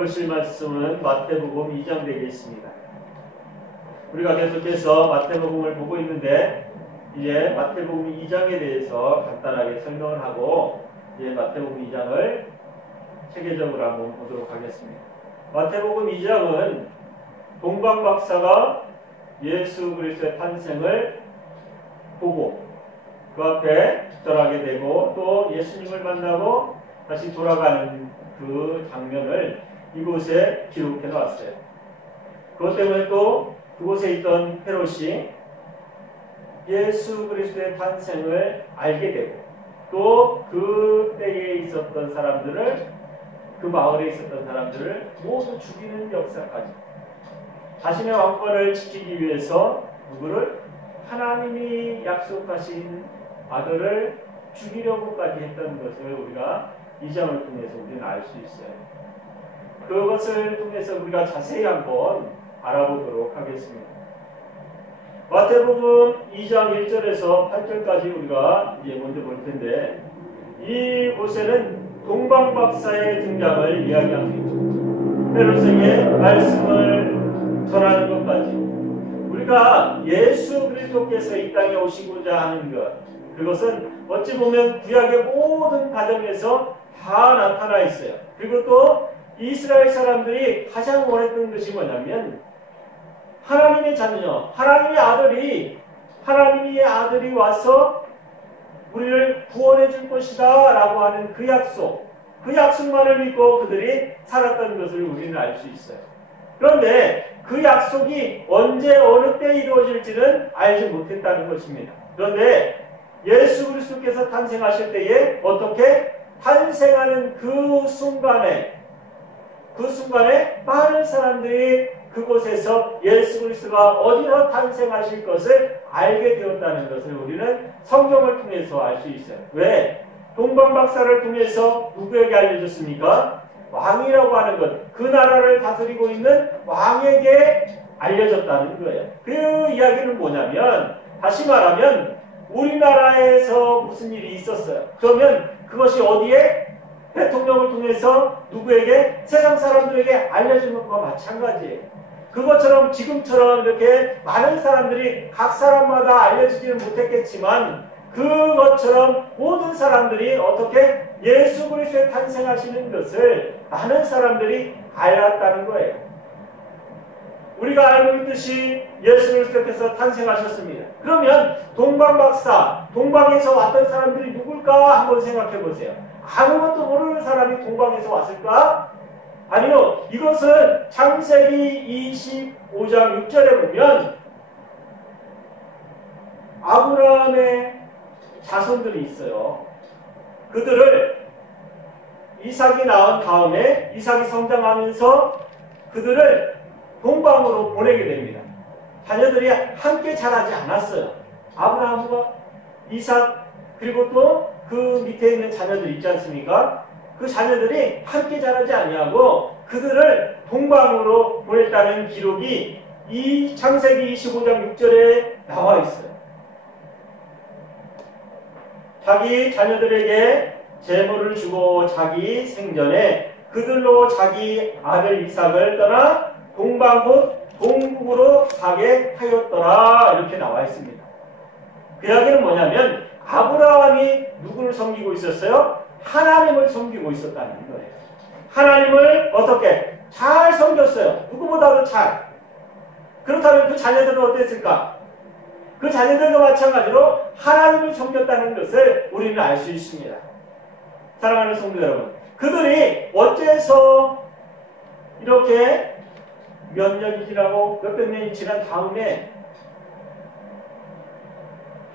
보실 말씀은 마태복음 2장 되겠습니다. 우리가 계속해서 마태복음을 보고 있는데 이제 마태복음 2장에 대해서 간단하게 설명을 하고 이제 마태복음 2장을 체계적으로 한번 보도록 하겠습니다. 마태복음 2장은 동방박사가 예수 그리스도의 탄생을 보고 그 앞에 절하게 되고 또 예수님을 만나고 다시 돌아가는 그 장면을 이곳에 기록해 놨어요. 그것 때문에 또 그곳에 있던 헤롯이 예수 그리스도의 탄생을 알게 되고 또 그 때에 있었던 사람들을, 그 마을에 있었던 사람들을 모두 죽이는 역사까지, 자신의 왕권을 지키기 위해서 누구를? 하나님이 약속하신 아들을 죽이려고까지 했던 것을 우리가 이 장을 통해서 우리는 알 수 있어요. 그것을 통해서 우리가 자세히 한번 알아보도록 하겠습니다. 마태복음 2장 1절에서 8절까지 우리가 이제 먼저 볼 텐데, 이곳에는 동방박사의 등장을 이야기합니다. 헤롯에게 말씀을 전하는 것까지, 우리가 예수 그리스도께서 이 땅에 오시고자 하는 것, 그것은 어찌 보면 구약의 모든 가정에서 다 나타나 있어요. 그리고 또 이스라엘 사람들이 가장 원했던 것이 뭐냐면 하나님의 자녀, 하나님의 아들이 와서 우리를 구원해 줄 것이다 라고 하는 그 약속만을 믿고 그들이 살았던 것을 우리는 알 수 있어요. 그런데 그 약속이 언제 어느 때 이루어질지는 알지 못했다는 것입니다. 그런데 예수 그리스도께서 탄생하실 때에 어떻게 탄생하는 그 순간에 많은 사람들이 그곳에서 예수 그리스도가 어디서 탄생하실 것을 알게 되었다는 것을 우리는 성경을 통해서 알 수 있어요. 왜? 동방박사를 통해서 누구에게 알려졌습니까? 왕이라고 하는 것, 그 나라를 다스리고 있는 왕에게 알려졌다는 거예요. 그 이야기는 뭐냐면, 다시 말하면 우리나라에서 무슨 일이 있었어요. 그러면 그것이 어디에? 대통령을 통해서 누구에게? 세상 사람들에게 알려진 것과 마찬가지예요. 그것처럼 지금처럼 이렇게 많은 사람들이 각 사람마다 알려지지는 못했겠지만, 그것처럼 모든 사람들이 어떻게 예수 그리스도의 탄생하시는 것을 많은 사람들이 알았다는 거예요. 우리가 알고 있듯이 예수 그리스도께서 탄생하셨습니다. 그러면 동방박사, 동방에서 왔던 사람들이 누굴까 한번 생각해 보세요. 아무것도 모르는 사람이 동방에서 왔을까? 아니요. 이것은 창세기 25장 6절에 보면 아브라함의 자손들이 있어요. 그들을 이삭이 낳은 다음에 이삭이 성장하면서 그들을 동방으로 보내게 됩니다. 자녀들이 함께 자라지 않았어요. 아브라함과 이삭 그리고 또 그 밑에 있는 자녀들 있지 않습니까? 그 자녀들이 함께 자라지 아니하고 그들을 동방으로 보냈다는 기록이 이 창세기 25장 6절에 나와 있어요. 자기 자녀들에게 재물을 주고 자기 생전에 그들로 자기 아들 이삭을 떠나 동방 곧 동국으로 가게 하였더라, 이렇게 나와 있습니다. 그 이야기는 뭐냐면 아브라함이 누구를 섬기고 있었어요? 하나님을 섬기고 있었다는 거예요. 하나님을 어떻게? 잘 섬겼어요. 누구보다도 잘. 그렇다면 그 자녀들은 어땠을까? 그 자녀들도 마찬가지로 하나님을 섬겼다는 것을 우리는 알 수 있습니다. 사랑하는 성도 여러분, 그들이 어째서 이렇게 몇 년이 지나고 몇백 년이 지난 다음에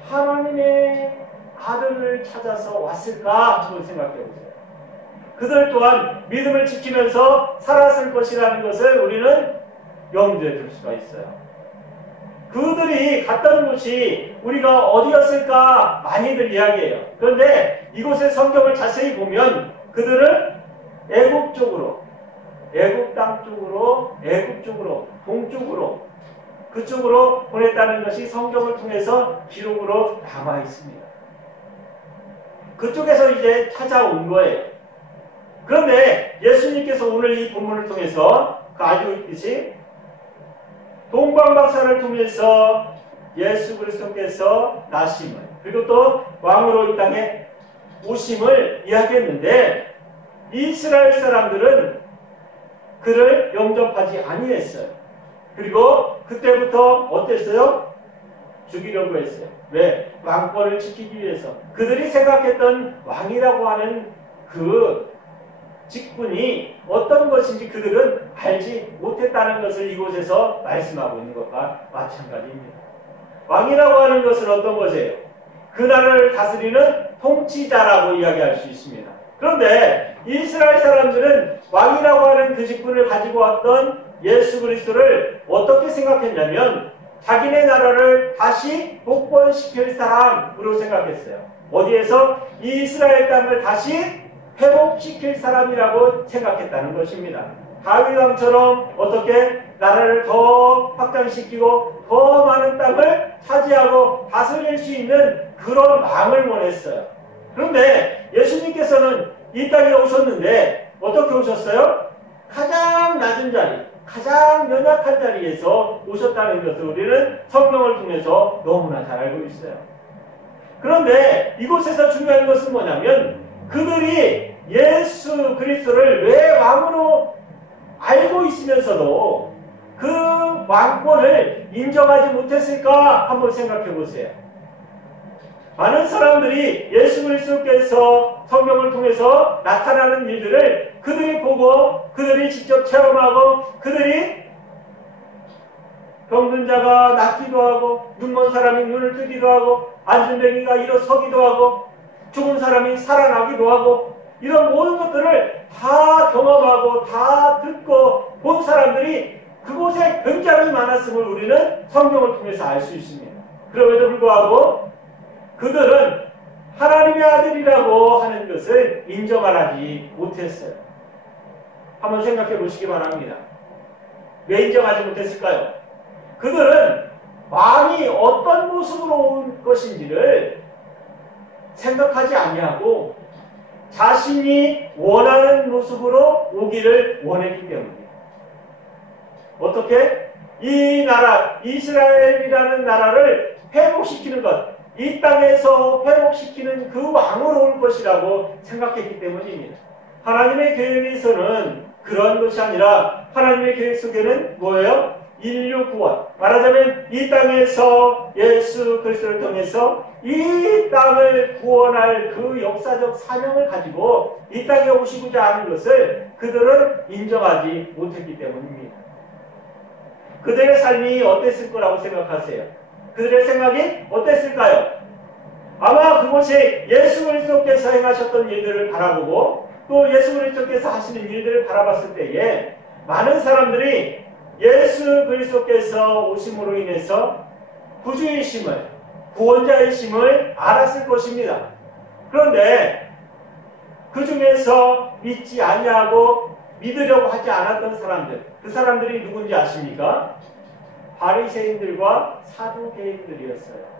하나님의 아들을 찾아서 왔을까 한번 생각해 보세요. 그들 또한 믿음을 지키면서 살았을 것이라는 것을 우리는 염두에 둘 수가 있어요. 그들이 갔던 곳이 우리가 어디였을까 많이들 이야기해요. 그런데 이곳의 성경을 자세히 보면 그들을 애굽 쪽으로, 애굽 땅 쪽으로, 애굽 쪽으로, 동쪽으로, 그쪽으로 보냈다는 것이 성경을 통해서 기록으로 남아 있습니다. 그쪽에서 이제 찾아온 거예요. 그런데 예수님께서 오늘 이 본문을 통해서 알고 있듯이 동방박사를 통해서 예수 그리스도께서 나심을 그리고 또 왕으로 이 땅에 오심을 이야기했는데 이스라엘 사람들은 그를 영접하지 아니했어요. 그리고 그때부터 어땠어요? 죽이려고 했어요. 왜? 왕권을 지키기 위해서. 그들이 생각했던 왕이라고 하는 그 직분이 어떤 것인지 그들은 알지 못했다는 것을 이곳에서 말씀하고 있는 것과 마찬가지입니다. 왕이라고 하는 것은 어떤 것이에요? 그 나라를 다스리는 통치자라고 이야기할 수 있습니다. 그런데 이스라엘 사람들은 왕이라고 하는 그 직분을 가지고 왔던 예수 그리스도를 어떻게 생각했냐면 자기네 나라를 다시 복권시킬 사람으로 생각했어요. 어디에서? 이스라엘 땅을 다시 회복시킬 사람이라고 생각했다는 것입니다. 다윗 왕처럼 어떻게 나라를 더 확장시키고 더 많은 땅을 차지하고 다스릴 수 있는 그런 왕을 원했어요. 그런데 예수님께서는 이 땅에 오셨는데 어떻게 오셨어요? 가장 낮은 자리, 가장 연약한 자리에서 오셨다는 것을 우리는 성경을 통해서 너무나 잘 알고 있어요. 그런데 이곳에서 중요한 것은 뭐냐면 그들이 예수 그리스도를 왜 왕으로 알고 있으면서도 그 왕권을 인정하지 못했을까 한번 생각해 보세요. 많은 사람들이 예수 그리스도께서 성경을 통해서 나타나는 일들을 그들이 보고 그들이 직접 체험하고 그들이 병든 자가 낫기도 하고 눈먼 사람이 눈을 뜨기도 하고 안전뱅이가 일어서기도 하고 죽은 사람이 살아나기도 하고 이런 모든 것들을 다 경험하고 다 듣고 본 사람들이 그곳에 굉장히 많았음을 우리는 성경을 통해서 알 수 있습니다. 그럼에도 불구하고 그들은 하나님의 아들이라고 하는 것을 인정하지 못했어요. 한번 생각해 보시기 바랍니다. 왜 인정하지 못했을까요? 그들은 왕이 어떤 모습으로 온 것인지를 생각하지 아니하고 자신이 원하는 모습으로 오기를 원했기 때문입니다. 어떻게? 이 나라, 이스라엘이라는 나라를 회복시키는 것, 이 땅에서 회복시키는 그 왕으로 올 것이라고 생각했기 때문입니다. 하나님의 계획에서는 그런 것이 아니라 하나님의 계획 속에는 뭐예요? 인류 구원. 말하자면 이 땅에서 예수 그리스도를 통해서 이 땅을 구원할 그 역사적 사명을 가지고 이 땅에 오시고자 하는 것을 그들은 인정하지 못했기 때문입니다. 그들의 삶이 어땠을 거라고 생각하세요? 그들의 생각이 어땠을까요? 아마 그곳에 예수 그리스도께서 행하셨던 일들을 바라보고 또 예수 그리스도께서 하시는 일들을 바라봤을 때에 많은 사람들이 예수 그리스도께서 오심으로 인해서 구주이심을, 구원자이심을 알았을 것입니다. 그런데 그 중에서 믿지 아니하고 믿으려고 하지 않았던 사람들, 그 사람들이 누군지 아십니까? 바리새인들과 사두개인들이었어요.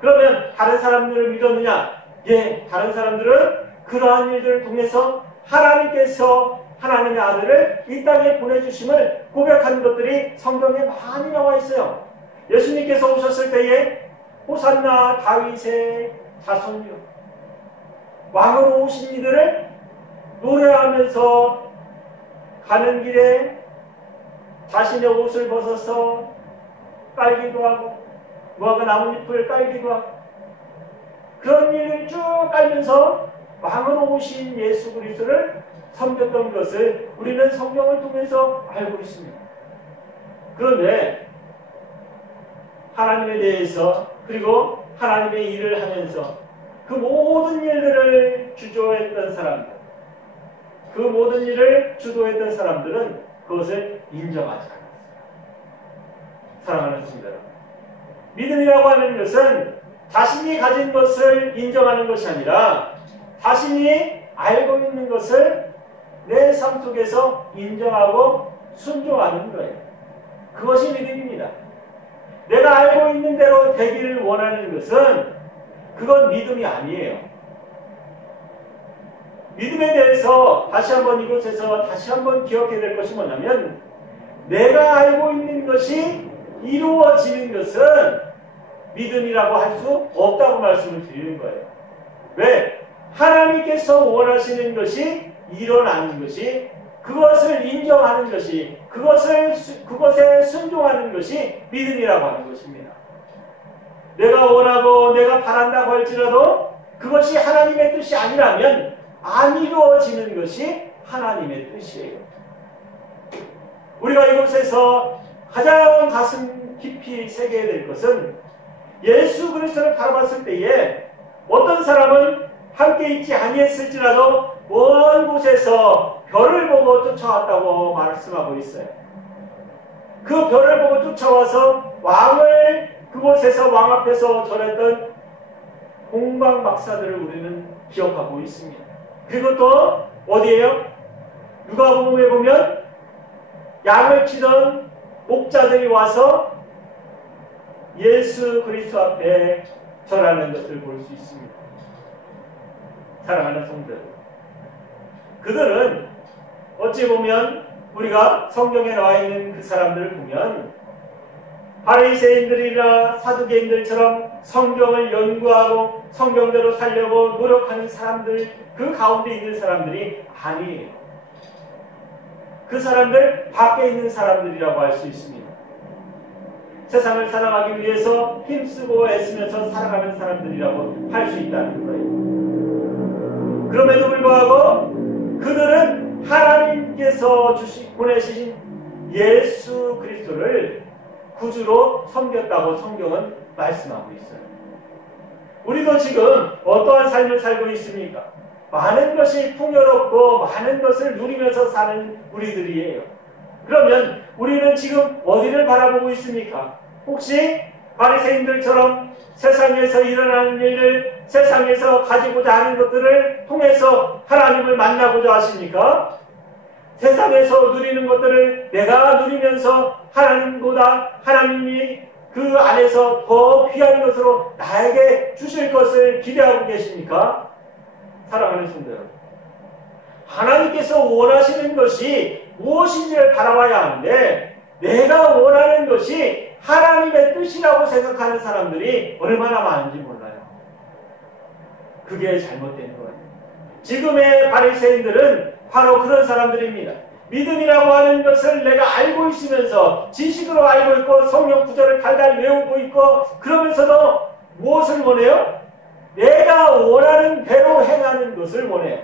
그러면 다른 사람들을 믿었느냐? 예, 다른 사람들은 그러한 일들을 통해서 하나님께서 하나님의 아들을 이 땅에 보내주심을 고백하는 것들이 성경에 많이 나와 있어요. 예수님께서 오셨을 때에 호산나 다윗의 자손이요, 왕으로 오신 이들을 노래하면서 가는 길에 자신의 옷을 벗어서 깔기도 하고 무화과 나뭇잎을 깔기도 하고 그런 일을 쭉 깔면서 왕으로 오신 예수 그리스도를 섬겼던 것을 우리는 성경을 통해서 알고 있습니다. 그런데 하나님에 대해서 그리고 하나님의 일을 하면서 그 모든 일들을 주도했던 사람들, 그 모든 일을 주도했던 사람들은 그것을 인정하지 않았어요. 사랑하는 성도 여러분, 믿음이라고 하는 것은 자신이 가진 것을 인정하는 것이 아니라 자신이 알고 있는 것을 내 삶 속에서 인정하고 순종하는 거예요. 그것이 믿음입니다. 내가 알고 있는 대로 되기를 원하는 것은 그건 믿음이 아니에요. 믿음에 대해서 다시 한번 이곳에서 다시 한번 기억해야 될 것이 뭐냐면 내가 알고 있는 것이 이루어지는 것은 믿음이라고 할 수 없다고 말씀을 드리는 거예요. 왜? 하나님께서 원하시는 것이 일어나는 것이 그것을 인정하는 것이 그것에 순종하는 것이 믿음이라고 하는 것입니다. 내가 원하고 내가 바란다고 할지라도 그것이 하나님의 뜻이 아니라면 안 이루어지는 것이 하나님의 뜻이에요. 우리가 이곳에서 가장 가슴 깊이 새겨야 될 것은 예수 그리스도를 바라봤을 때에 어떤 사람은 함께 있지 아니했을지라도 먼 곳에서 별을 보고 쫓아왔다고 말씀하고 있어요. 그 별을 보고 쫓아와서 왕을 그곳에서 왕 앞에서 전했던 공방 박사들을 우리는 기억하고 있습니다. 그리고 또 어디에요? 누가복음에 보면 양을 치던 목자들이 와서 예수 그리스도 앞에 전하는 것을 볼 수 있습니다. 사랑하는 성도들, 그들은 어찌 보면 우리가 성경에 나와 있는 그 사람들을 보면 바리새인들이나 사두개인들처럼 성경을 연구하고 성경대로 살려고 노력하는 사람들, 그 가운데 있는 사람들이 아니에요. 그 사람들 밖에 있는 사람들이라고 할 수 있습니다. 세상을 살아가기 위해서 힘쓰고 애쓰면서 살아가는 사람들이라고 할 수 있다는 거예요. 그럼에도 불구하고 그들은 하나님께서 보내신 예수 그리스도를 구주로 섬겼다고 성경은 말씀하고 있어요. 우리도 지금 어떠한 삶을 살고 있습니까? 많은 것이 풍요롭고 많은 것을 누리면서 사는 우리들이에요. 그러면 우리는 지금 어디를 바라보고 있습니까? 혹시 바리새인들처럼 세상에서 일어나는 일을, 세상에서 가지고자 하는 것들을 통해서 하나님을 만나고자 하십니까? 세상에서 누리는 것들을 내가 누리면서 하나님보다 하나님이 그 안에서 더 귀한 것으로 나에게 주실 것을 기대하고 계십니까? 사랑하는 성도 여러분, 하나님께서 원하시는 것이 무엇인지를 바라봐야 하는데 내가 원하는 것이 하나님의 뜻이라고 생각하는 사람들이 얼마나 많은지 몰라요. 그게 잘못된 거예요. 지금의 바리새인들은 바로 그런 사람들입니다. 믿음이라고 하는 것을 내가 알고 있으면서 지식으로 알고 있고 성경 구절을 달달 외우고 있고 그러면서도 무엇을 원해요? 내가 원하는 대로 행하는 것을 원해요.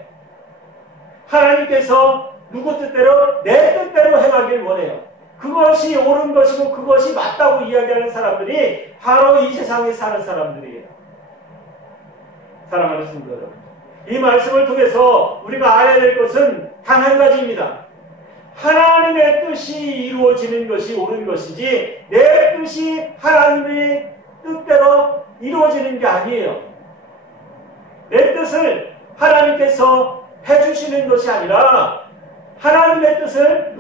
하나님께서 누구 뜻대로 내 뜻대로 행하길 원해요. 그것이 옳은 것이고 그것이 맞다고 이야기하는 사람들이 바로 이 세상에 사는 사람들이에요. 사랑하는 성도 여러분, 이 말씀을 통해서 우리가 알아야 될 것은 단 한 가지입니다. 하나님의 뜻이 이루어지는 것이 옳은 것이지 내 뜻이 하나님의 뜻대로 이루어지는 게 아니에요. 내 뜻을 하나님께서 해주시는 것이 아니라 하나님의 뜻을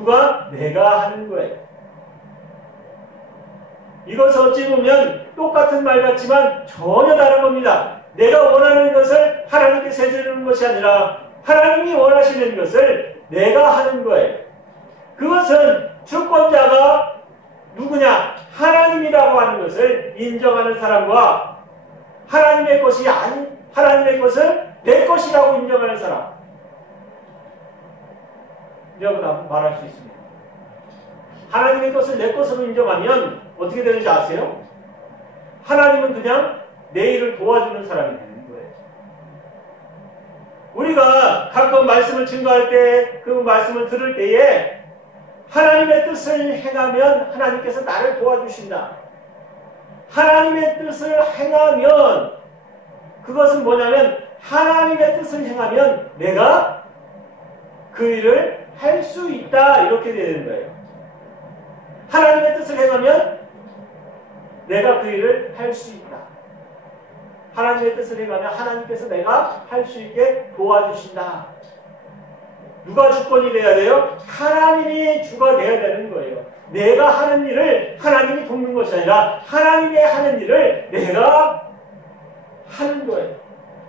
내가 하는 거예요. 이것은 어찌 보면 똑같은 말 같지만 전혀 다른 겁니다. 내가 원하는 것을 하나님께서 해주는 것이 아니라 하나님이 원하시는 것을 내가 하는 거예요. 그것은 주권자가 누구냐? 하나님이라고 하는 것을 인정하는 사람과 하나님의 것이 아닌 하나님의 것을 내 것이라고 인정하는 사람. 이라고 말할 수 있습니다. 하나님의 것을 내 것으로 인정하면 어떻게 되는지 아세요? 하나님은 그냥 내 일을 도와주는 사람이 되는 거예요. 우리가 가끔 말씀을 증거할 때, 그 말씀을 들을 때에 하나님의 뜻을 행하면 하나님께서 나를 도와주신다. 하나님의 뜻을 행하면 그것은 뭐냐면 하나님의 뜻을 행하면 내가 그 일을 할 수 있다, 이렇게 되는 거예요. 하나님의 뜻을 행하면 내가 그 일을 할 수 있다. 하나님의 뜻을 행하면 하나님께서 내가 할 수 있게 도와주신다. 누가 주권이 돼야 돼요? 하나님이 주가 돼야 되는 거예요. 내가 하는 일을 하나님이 돕는 것이 아니라 하나님이 하는 일을 내가 하는 거예요.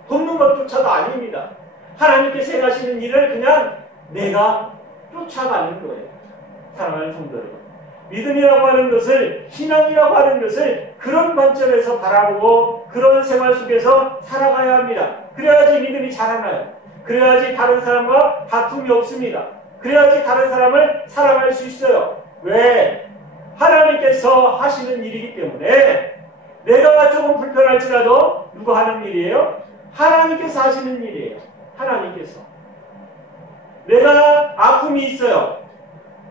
돕는 것조차도 아닙니다. 하나님께서 행하시는 일을 그냥 내가 쫓아가는 거예요. 사랑하는 성도 여러분, 믿음이라고 하는 것을, 신앙이라고 하는 것을 그런 관점에서 바라보고 그런 생활 속에서 살아가야 합니다. 그래야지 믿음이 자라나요. 그래야지 다른 사람과 다툼이 없습니다. 그래야지 다른 사람을 사랑할 수 있어요. 왜? 하나님께서 하시는 일이기 때문에. 내가 조금 불편할지라도 누가 하는 일이에요? 하나님께서 하시는 일이에요. 하나님께서. 내가 아픔이 있어요.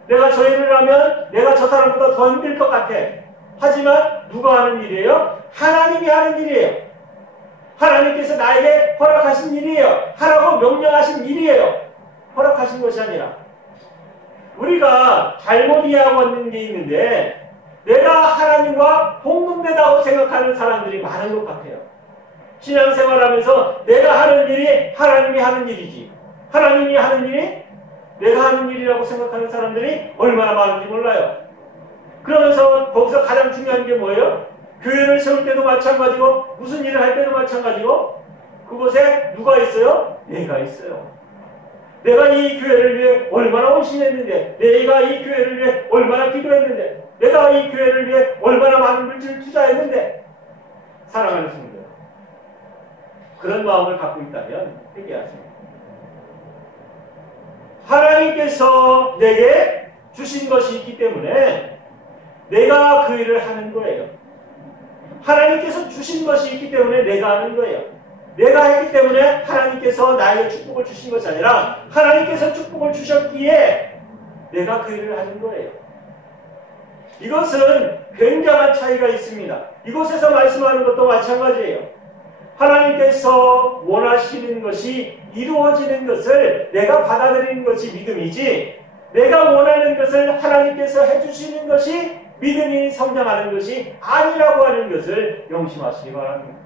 내가 저 일을 하면 내가 저 사람보다 더 힘들 것 같아. 하지만 누가 하는 일이에요? 하나님이 하는 일이에요. 하나님께서 나에게 허락하신 일이에요. 하라고 명령하신 일이에요. 허락하신 것이 아니라. 우리가 잘못 이해하고 있는 게 있는데, 내가 하나님과 동등되다고 생각하는 사람들이 많은 것 같아요. 신앙생활하면서 내가 하는 일이 하나님이 하는 일이지, 하나님이 하는 일이 내가 하는 일이라고 생각하는 사람들이 얼마나 많은지 몰라요. 그러면서 거기서 가장 중요한 게 뭐예요? 교회를 세울 때도 마찬가지고 무슨 일을 할 때도 마찬가지고 그곳에 누가 있어요? 내가 있어요. 내가 이 교회를 위해 얼마나 헌신했는데, 내가 이 교회를 위해 얼마나 기도했는데, 내가 이 교회를 위해 얼마나 많은 물질을 투자했는데. 사랑하는 성도, 그런 마음을 갖고 있다면 회개하십니다. 하나님께서 내게 주신 것이 있기 때문에 내가 그 일을 하는 거예요. 하나님께서 주신 것이 있기 때문에 내가 하는 거예요. 내가 했기 때문에 하나님께서 나에게 축복을 주신 것이 아니라 하나님께서 축복을 주셨기에 내가 그 일을 하는 거예요. 이것은 굉장한 차이가 있습니다. 이곳에서 말씀하는 것도 마찬가지예요. 하나님께서 원하시는 것이 이루어지는 것을 내가 받아들이는 것이 믿음이지, 내가 원하는 것을 하나님께서 해주시는 것이 믿음이 성장하는 것이 아니라고 하는 것을 명심하시기 바랍니다.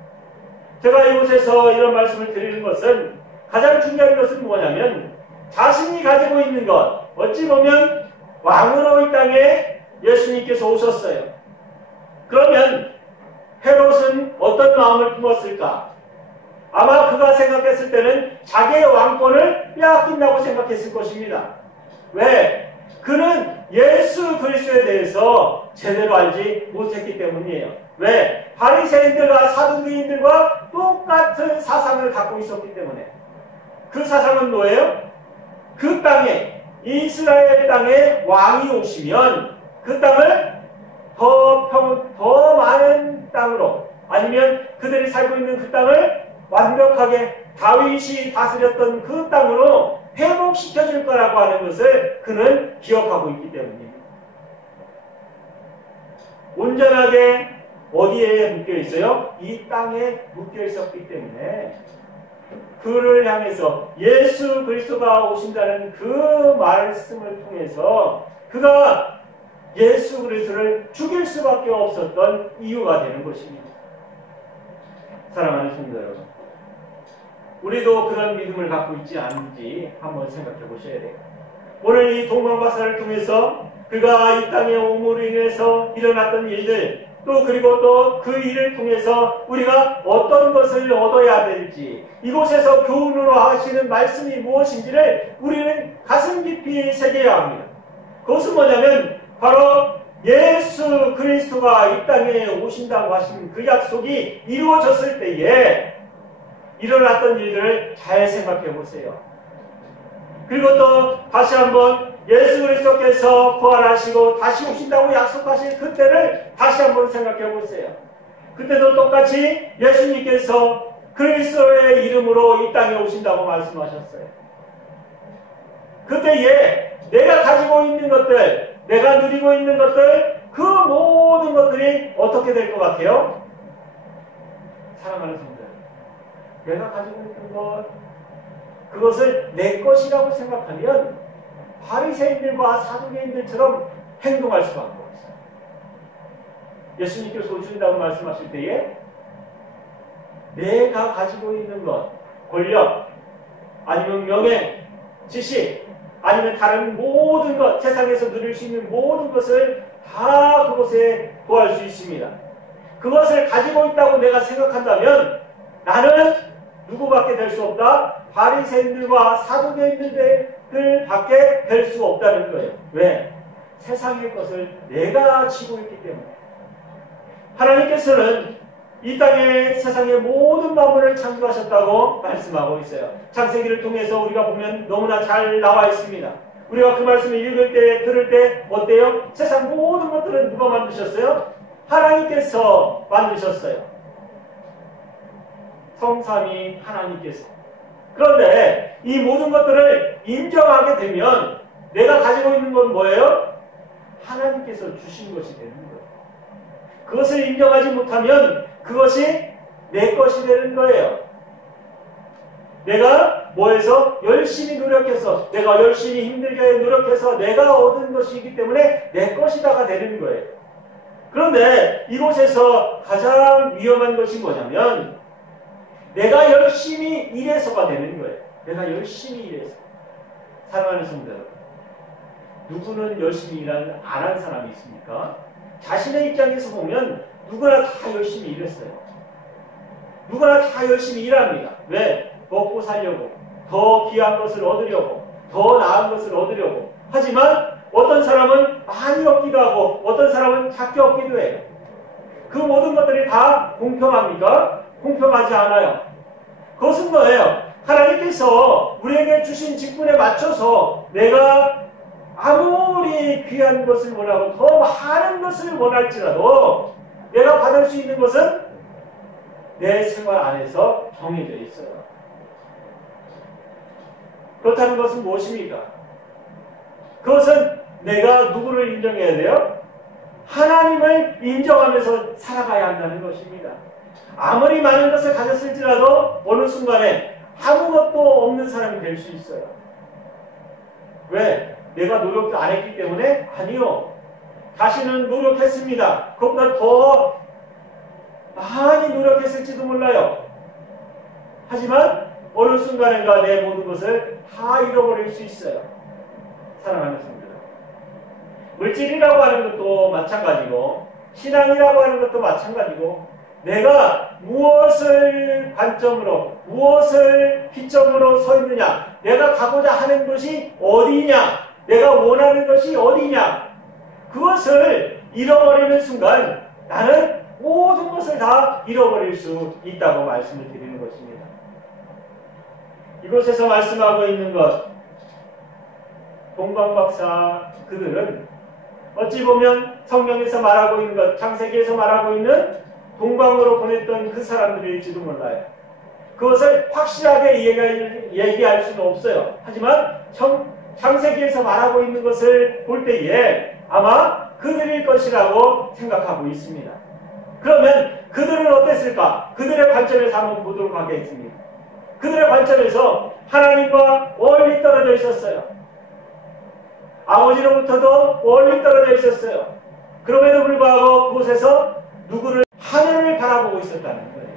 제가 이곳에서 이런 말씀을 드리는 것은, 가장 중요한 것은 뭐냐면, 자신이 가지고 있는 것, 어찌 보면 왕으로 이 땅에 예수님께서 오셨어요. 그러면 헤롯은 어떤 마음을 품었을까? 아마 그가 생각했을 때는 자기의 왕권을 빼앗긴다고 생각했을 것입니다. 왜? 그는 예수 그리스도에 대해서 제대로 알지 못했기 때문이에요. 왜? 바리새인들과 사두개인들과 똑같은 사상을 갖고 있었기 때문에. 그 사상은 뭐예요? 그 땅에, 이스라엘 땅에 왕이 오시면 그 땅을 더 많은 땅으로, 아니면 그들이 살고 있는 그 땅을 완벽하게 다윗이 다스렸던 그 땅으로 회복시켜줄 거라고 하는 것을 그는 기억하고 있기 때문입니다. 온전하게 어디에 묶여 있어요? 이 땅에 묶여 있었기 때문에 그를 향해서 예수 그리스도가 오신다는 그 말씀을 통해서 그가 예수 그리스도를 죽일 수밖에 없었던 이유가 되는 것입니다. 사랑하는 성도 여러분, 우리도 그런 믿음을 갖고 있지 않은지 한번 생각해 보셔야 돼요. 오늘 이 동방박사를 통해서 그가 이 땅에 옴으로 인해서 일어났던 일들, 또 그리고 또 그 일을 통해서 우리가 어떤 것을 얻어야 될지, 이곳에서 교훈으로 하시는 말씀이 무엇인지를 우리는 가슴 깊이 새겨야 합니다. 그것은 뭐냐면 바로 예수 그리스도가 이 땅에 오신다고 하신 그 약속이 이루어졌을 때에 일어났던 일들을 잘 생각해 보세요. 그리고 또 다시 한번 예수 그리스도께서 부활하시고 다시 오신다고 약속하신 그때를 다시 한번 생각해 보세요. 그때도 똑같이 예수님께서 그리스도의 이름으로 이 땅에 오신다고 말씀하셨어요. 그때에 내가 가지고 있는 것들, 내가 누리고 있는 것들, 그 모든 것들이 어떻게 될 것 같아요? 사랑하는 성도들, 내가 가지고 있는 것, 그것을 내 것이라고 생각하면 바리새인들과 사두개인들처럼 행동할 수밖에 없어요. 예수님께서 오신다고 말씀하실 때에 내가 가지고 있는 것, 권력, 아니면 명예, 지식, 아니면 다른 모든 것, 세상에서 누릴 수 있는 모든 것을 다 그곳에 구할 수 있습니다. 그것을 가지고 있다고 내가 생각한다면 나는 누구밖에 될 수 없다? 바리새인들과 사두개인들 밖에 될 수 없다는 거예요. 왜? 세상의 것을 내가 지고 있기 때문에. 하나님께서는 이 땅에 세상의 모든 만물을 창조하셨다고 말씀하고 있어요. 창세기를 통해서 우리가 보면 너무나 잘 나와 있습니다. 우리가 그 말씀을 읽을 때, 들을 때 어때요? 세상 모든 것들은 누가 만드셨어요? 하나님께서 만드셨어요. 성삼위 하나님께서. 그런데 이 모든 것들을 인정하게 되면 내가 가지고 있는 건 뭐예요? 하나님께서 주신 것이 되는 거예요. 그것을 인정하지 못하면 그것이 내 것이 되는 거예요. 내가 뭐해서 열심히 노력해서 내가 열심히 힘들게 노력해서 내가 얻은 것이기 때문에 내 것이다가 되는 거예요. 그런데 이곳에서 가장 위험한 것이 뭐냐면 내가 열심히 일해서가 되는 거예요. 내가 열심히 일해서. 사랑하는 성도 여러분, 누구는 열심히 일 안 한 사람이 있습니까? 자신의 입장에서 보면 누구나 다 열심히 일했어요. 누구나 다 열심히 일합니다. 왜? 먹고 살려고, 더 귀한 것을 얻으려고, 더 나은 것을 얻으려고. 하지만 어떤 사람은 많이 얻기도 하고 어떤 사람은 작게 얻기도 해요. 그 모든 것들이 다 공평합니까? 공평하지 않아요. 그것은 뭐예요? 하나님께서 우리에게 주신 직분에 맞춰서 내가 아무리 귀한 것을 원하고 더 많은 것을 원할지라도 내가 받을 수 있는 것은 내 생활 안에서 정해져 있어요. 그렇다는 것은 무엇입니까? 그것은 내가 누구를 인정해야 돼요? 하나님을 인정하면서 살아가야 한다는 것입니다. 아무리 많은 것을 가졌을지라도 어느 순간에 아무것도 없는 사람이 될 수 있어요. 왜? 내가 노력도 안 했기 때문에? 아니요. 자신은 노력했습니다. 그것보다 더 많이 노력했을지도 몰라요. 하지만 어느 순간인가 내 모든 것을 다 잃어버릴 수 있어요. 사랑하는 성도들, 물질이라고 하는 것도 마찬가지고 신앙이라고 하는 것도 마찬가지고 내가 무엇을 관점으로 무엇을 기점으로 서 있느냐, 내가 가고자 하는 것이 어디냐, 내가 원하는 것이 어디냐, 그것을 잃어버리는 순간 나는 모든 것을 다 잃어버릴 수 있다고 말씀을 드리는 것입니다. 이곳에서 말씀하고 있는 것, 동방박사 그들은 어찌 보면 성경에서 말하고 있는 것, 창세기에서 말하고 있는 동방으로 보냈던 그 사람들일지도 몰라요. 그것을 확실하게 얘기할 수는 없어요. 하지만 창세기에서 말하고 있는 것을 볼 때에 아마 그들일 것이라고 생각하고 있습니다. 그러면 그들은 어땠을까? 그들의 관점에서 한번 보도록 하겠습니다. 그들의 관점에서 하나님과 멀리 떨어져 있었어요. 아버지로부터도 멀리 떨어져 있었어요. 그럼에도 불구하고 그곳에서 누구를? 하늘을 바라보고 있었다는 거예요.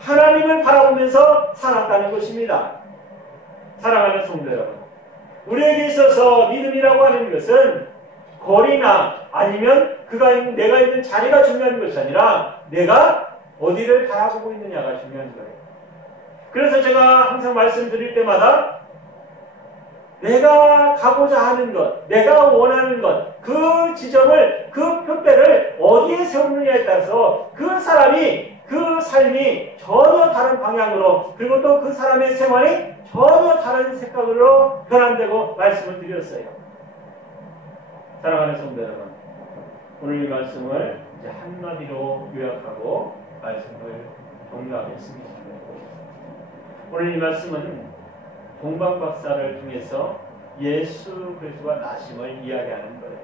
하나님을 바라보면서 살았다는 것입니다. 사랑하는 성도 여러분, 우리에게 있어서 믿음이라고 하는 것은 거리나 아니면 내가 있는 자리가 중요한 것이 아니라 내가 어디를 바라보고 있느냐가 중요한 거예요. 그래서 제가 항상 말씀드릴 때마다 내가 가고자 하는 것, 내가 원하는 것, 그 지점을, 그 표대를 어디에 세우느냐에 따라서 그 사람이, 그 삶이 전혀 다른 방향으로, 그리고 또 그 사람의 생활이 전혀 다른 색깔로 변한다고 말씀을 드렸어요. 사랑하는 성도 여러분, 오늘 이 말씀을 이제 한마디로 요약하고 말씀을 종료하겠습니다. 오늘 이 말씀은 동방박사를 통해서 예수 그리스도가 나심을 이야기하는 거예요.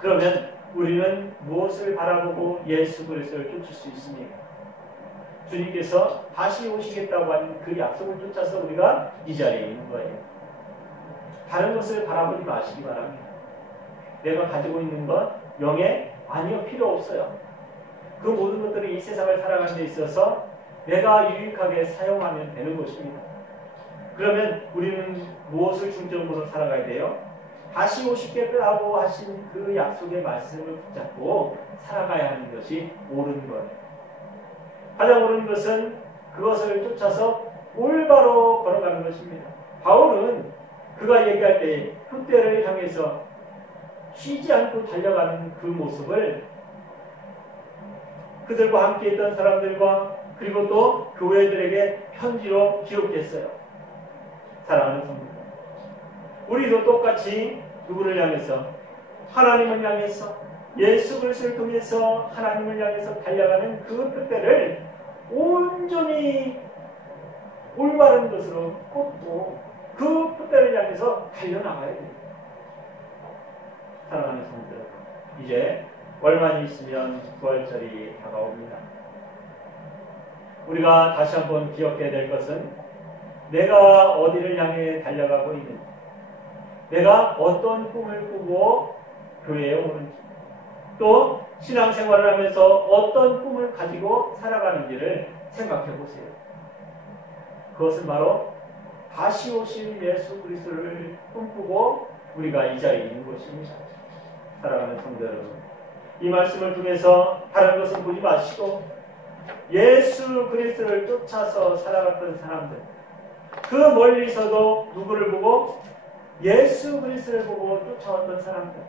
그러면 우리는 무엇을 바라보고 예수 그리스도를 쫓을 수 있습니까? 주님께서 다시 오시겠다고 하는 그 약속을 쫓아서 우리가 이 자리에 있는 거예요. 다른 것을 바라보지 마시기 바랍니다. 내가 가지고 있는 것, 명예, 아니요, 필요 없어요. 그 모든 것들이 이 세상을 살아가는 데 있어서 내가 유익하게 사용하면 되는 것입니다. 그러면 우리는 무엇을 중점으로 살아가야 돼요? 다시 오시겠다고 하신 그 약속의 말씀을 붙잡고 살아가야 하는 것이 옳은 거예요. 가장 옳은 것은 그것을 쫓아서 올바로 걸어가는 것입니다. 바울은 그가 얘기할 때 그 때를 향해서 쉬지 않고 달려가는 그 모습을 그들과 함께 있던 사람들과 그리고 또 교회들에게 편지로 기록했어요. 사랑하는 성도, 우리도 똑같이 누구를 향해서? 하나님을 향해서, 예수 그리스도를 통해서 하나님을 향해서 달려가는 그 뜻대를 온전히 올바른 것으로 꽂고 그 뜻대를 향해서 달려나가야 됩니다. 사랑하는 성도 여러분, 이제 얼마나 있으면 부활절이 다가옵니다. 우리가 다시 한번 기억해야 될 것은 내가 어디를 향해 달려가고 있는지, 내가 어떤 꿈을 꾸고 교회에 오는지, 또 신앙생활을 하면서 어떤 꿈을 가지고 살아가는지를 생각해 보세요. 그것은 바로 다시 오실 예수 그리스도를 꿈꾸고 우리가 이 자리에 있는 것입니다. 사랑하는 성도 여러분, 이 말씀을 통해서 다른 것은 보지 마시고 예수 그리스도를 쫓아서 살아갔던 사람들, 그 멀리서도 누구를 보고? 예수 그리스도를 보고 쫓아왔던 사람들,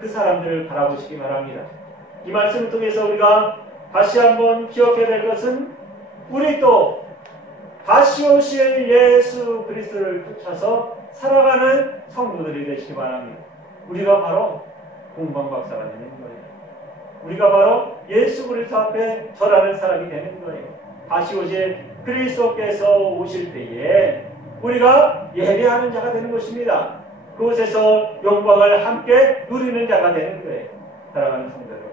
그 사람들을 바라보시기 바랍니다. 이 말씀을 통해서 우리가 다시 한번 기억해야 될 것은 우리도 다시 오실 예수 그리스도를 쫓아서 살아가는 성도들이 되시기 바랍니다. 우리가 바로 동방박사가 되는 거예요. 우리가 바로 예수 그리스도 앞에 절하는 사람이 되는 거예요. 다시 오실 그리스도께서 오실 때에 우리가 예배하는 자가 되는 것입니다. 그곳에서 영광을 함께 누리는 자가 되는 거예요. 사랑하는 성도 여러분,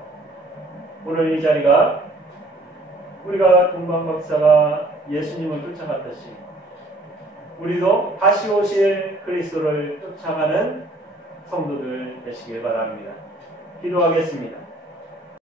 오늘 이 자리가 우리가 동방박사가 예수님을 쫓아갔듯이 우리도 다시 오실 그리스도를 쫓아가는 성도들 되시길 바랍니다. 기도하겠습니다.